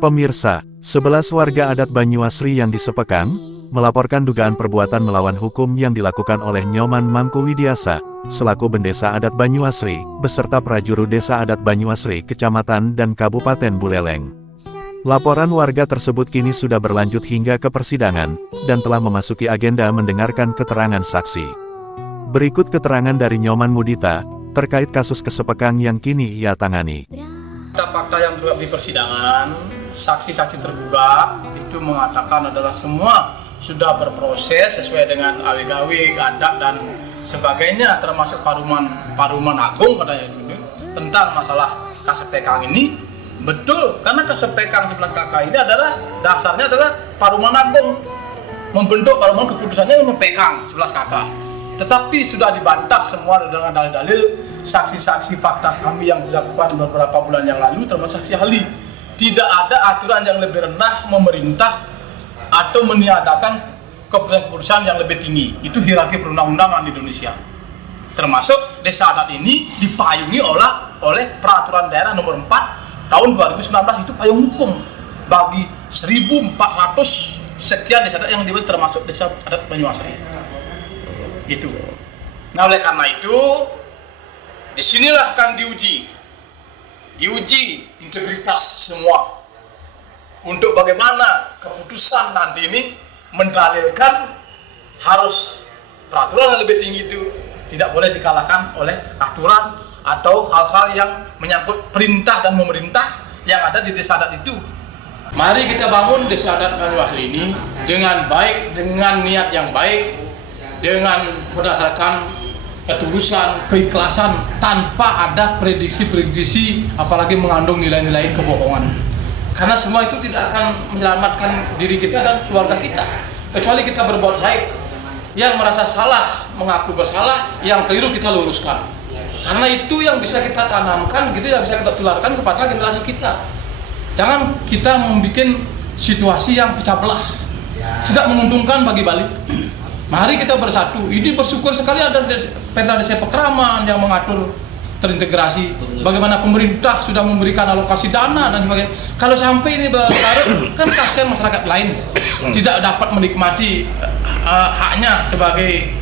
Pemirsa, 11 warga adat Banyuasri yang di Sepekang, melaporkan dugaan perbuatan melawan hukum yang dilakukan oleh Nyoman Mangku Widiasa, selaku Bendesa Adat Banyuasri, beserta prajurut Desa Adat Banyuasri, Kecamatan dan Kabupaten Buleleng. Laporan warga tersebut kini sudah berlanjut hingga ke persidangan, dan telah memasuki agenda mendengarkan keterangan saksi. Berikut keterangan dari Nyoman Mudita, terkait kasus Kesepekang yang kini ia tangani. Fakta yang terungkap di persidangan, saksi-saksi tergugat itu mengatakan adalah semua sudah berproses sesuai dengan awik-awik, adat dan sebagainya, termasuk Paruman Agung katanya itu tentang masalah Kasepekang ini. Betul, karena Kasepekang 11 kakak ini adalah dasarnya adalah Paruman Agung membentuk Paruman, keputusannya Pekang 11 kakak. Tetapi sudah dibantah semua dengan dalil-dalil saksi-saksi fakta kami yang dilakukan beberapa bulan yang lalu, termasuk saksi ahli. Tidak ada aturan yang lebih rendah memerintah atau meniadakan keputusan-keputusan yang lebih tinggi. Itu hierarki perundang-undangan di Indonesia. Termasuk desa adat ini dipayungi oleh peraturan daerah nomor 4 tahun 2019, itu payung hukum bagi 1.400 sekian desa adat yang dibuat, termasuk desa adat Banyuasri. Itu. Nah, oleh karena itu disinilah akan diuji integritas semua untuk bagaimana keputusan nanti ini mendalilkan harus peraturan yang lebih tinggi itu tidak boleh dikalahkan oleh aturan atau hal-hal yang menyangkut perintah dan memerintah yang ada di desa adat itu. Mari kita bangun desa adat Banyuasri ini dengan baik, dengan niat yang baik, dengan berdasarkan ketulusan, keikhlasan, tanpa ada prediksi-prediksi, apalagi mengandung nilai-nilai kebohongan. Karena semua itu tidak akan menyelamatkan diri kita dan keluarga kita, kecuali kita berbuat baik. Yang merasa salah mengaku bersalah, yang keliru kita luruskan. Karena itu yang bisa kita tanamkan, gitu yang bisa kita tularkan kepada generasi kita. Jangan kita membuat situasi yang pecah belah, tidak menguntungkan bagi Bali. Mari kita bersatu. Ini bersyukur sekali ada Pemda Desa Pekraman yang mengatur terintegrasi. Bagaimana pemerintah sudah memberikan alokasi dana dan sebagainya. Kalau sampai ini berlarut, kan kasihan masyarakat lain tidak dapat menikmati haknya sebagai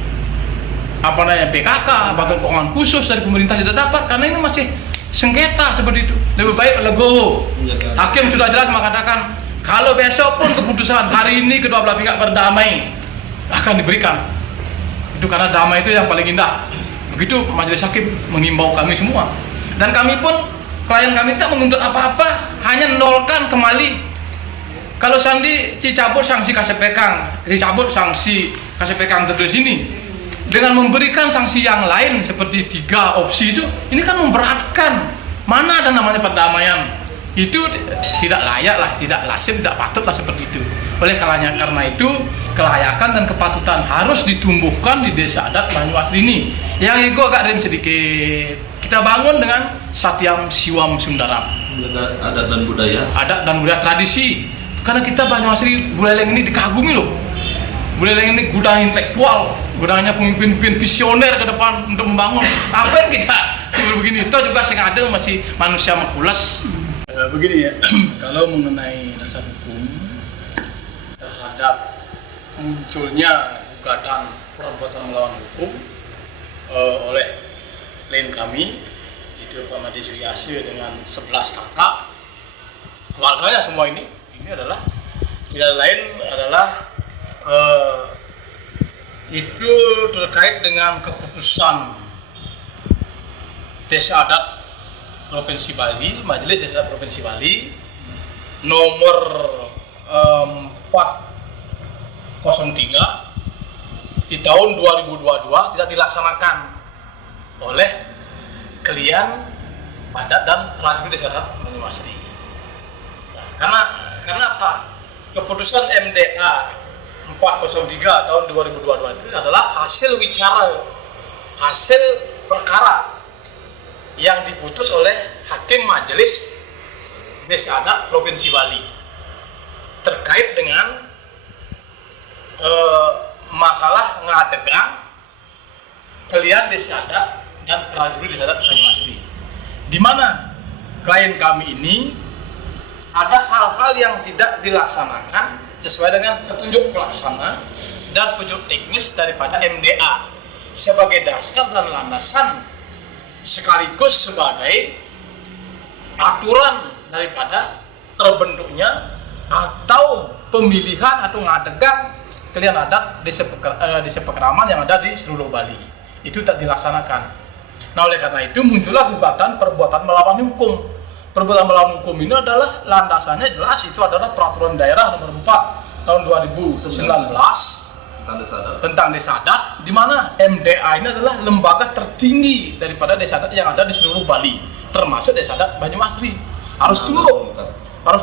PKK, bagian keuangan khusus dari pemerintah tidak dapat, karena ini masih sengketa seperti itu. Lebih baik legowo. Hakim sudah jelas mengatakan kalau besok pun keputusan hari ini kedua belah pihak berdamai, akan diberikan. Itu karena damai itu yang paling indah. Begitu majelis hakim mengimbau kami semua. Dan kami pun, klien kami tak menuntut apa-apa, hanya nolkan kembali. Kalau sandi dicabut sanksi Kasepekang, dicabut sanksi Kasepekang tertulis ini, dengan memberikan sanksi yang lain seperti 3 opsi itu, ini kan memberatkan. Mana ada namanya perdamaian? Itu tidak layak lah, tidak lazim, tidak patut lah seperti itu. Oleh karena itu, kelayakan dan kepatutan harus ditumbuhkan di desa adat Banyuasri ini. Yang ego agak rem sedikit. Kita bangun dengan Satyam Siwam Sundaram. Adat dan budaya. Adat dan budaya tradisi. Karena kita Banyuasri Buleleng ini dikagumi loh. Buleleng ini gudang intelektual, gudangnya pemimpin-pemimpin visioner ke depan untuk membangun. Apa yang kita begini? Itu juga sengaja masih manusia makulas. Begini ya, kalau mengenai dasar hukum terhadap munculnya gugatan perbuatan melawan hukum oleh klien kami itu Pak Madi Suryase dengan 11 kakak keluarganya semua ini adalah tidak lain adalah itu terkait dengan keputusan Desa Adat Provinsi Bali, Majelis Desa Provinsi Bali nomor 403 di tahun 2022 tidak dilaksanakan oleh klien adat dan prajurit Desa Adat Banyuasri. Nah, karena apa? Keputusan MDA 403 tahun 2022 itu adalah hasil wicara, hasil perkara yang diputus oleh Hakim Majelis Desa Adat Provinsi Bali terkait dengan masalah ngadegang klien Desa Adat dan prajurit Desa Adat Banyuasri, di mana klien kami ini ada hal-hal yang tidak dilaksanakan sesuai dengan petunjuk pelaksana dan petunjuk teknis daripada MDA sebagai dasar dan landasan sekaligus sebagai aturan daripada terbentuknya atau pemilihan atau ngadegang kalian adat desa Pekraman yang ada di seluruh Bali. Itu tak dilaksanakan. Nah, oleh karena itu muncullah gugatan perbuatan melawan hukum. Perbuatan melawan hukum ini adalah landasannya jelas, itu adalah peraturan daerah nomor 4 tahun 2019 tentang desa adat, di mana MDA ini adalah lembaga tertinggi daripada desa adat yang ada di seluruh Bali, termasuk desa adat Banyuasri. Harus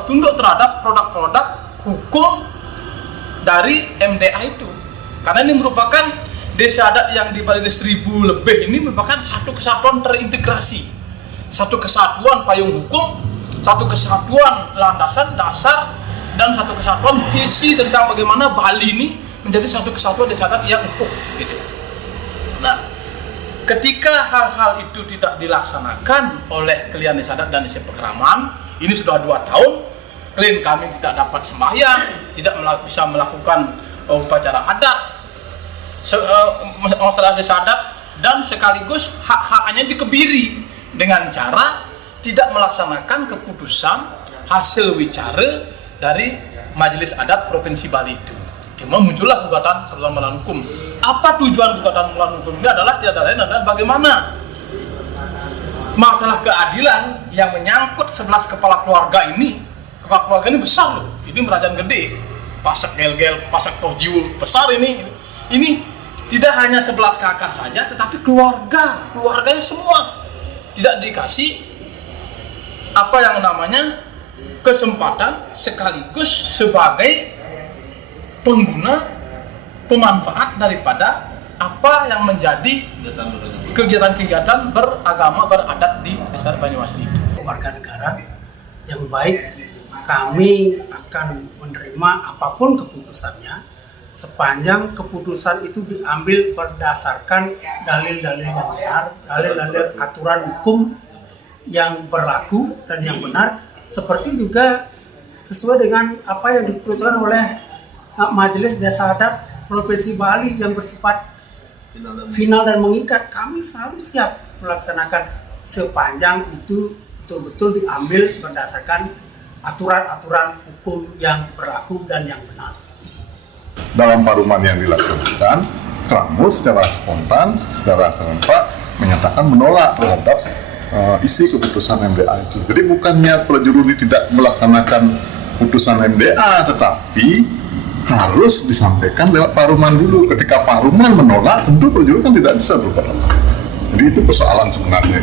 tunduk terhadap produk-produk hukum dari MDA itu, karena ini merupakan desa adat yang di Bali 1000 lebih ini merupakan satu kesatuan terintegrasi, satu kesatuan payung hukum, satu kesatuan landasan dasar, dan satu kesatuan visi tentang bagaimana Bali ini menjadi satu kesatuan desa adat yang utuh gitu. Nah, ketika hal-hal itu tidak dilaksanakan oleh kalian desa adat dan desa Pekraman, ini sudah 2 tahun klien kami tidak dapat sembahyang, tidak bisa melakukan upacara adat, masalah desa adat, dan sekaligus hak-haknya dikebiri dengan cara tidak melaksanakan keputusan hasil wicara dari Majelis Adat Provinsi Bali itu. Cuma muncullah gugatan perbuatan melawan hukum. Apa tujuan gugatan melawan hukum ini adalah tidak lain adalah bagaimana masalah keadilan yang menyangkut 11 kepala keluarga ini. Kepala keluarga ini besar loh. Ini Merajaan Gede, Pasak Gel-Gel, Pasak Tojiul, besar ini. Ini tidak hanya 11 kakak saja, tetapi keluarganya semua tidak dikasih apa yang namanya kesempatan sekaligus sebagai pengguna pemanfaat daripada apa yang menjadi kegiatan-kegiatan beragama beradat di desa Banyuasri itu. Warga negara yang baik, kami akan menerima apapun keputusannya sepanjang keputusan itu diambil berdasarkan dalil-dalil yang benar, dalil-dalil aturan hukum yang berlaku dan yang benar, seperti juga sesuai dengan apa yang diputuskan oleh Majelis Desa Adat Provinsi Bali yang bersifat final dan mengikat. Kami selalu siap melaksanakan sepanjang itu betul-betul diambil berdasarkan aturan-aturan hukum yang berlaku dan yang benar. Dalam paruman yang dilaksanakan, Kramus secara spontan, secara serentak menyatakan menolak terhadap isi keputusan MDA itu. Jadi bukannya prajuruni tidak melaksanakan putusan MDA, tetapi harus disampaikan lewat paruman dulu. Ketika paruman menolak, tentu prajuruni kan tidak bisa berbuat apa. Jadi itu persoalan sebenarnya.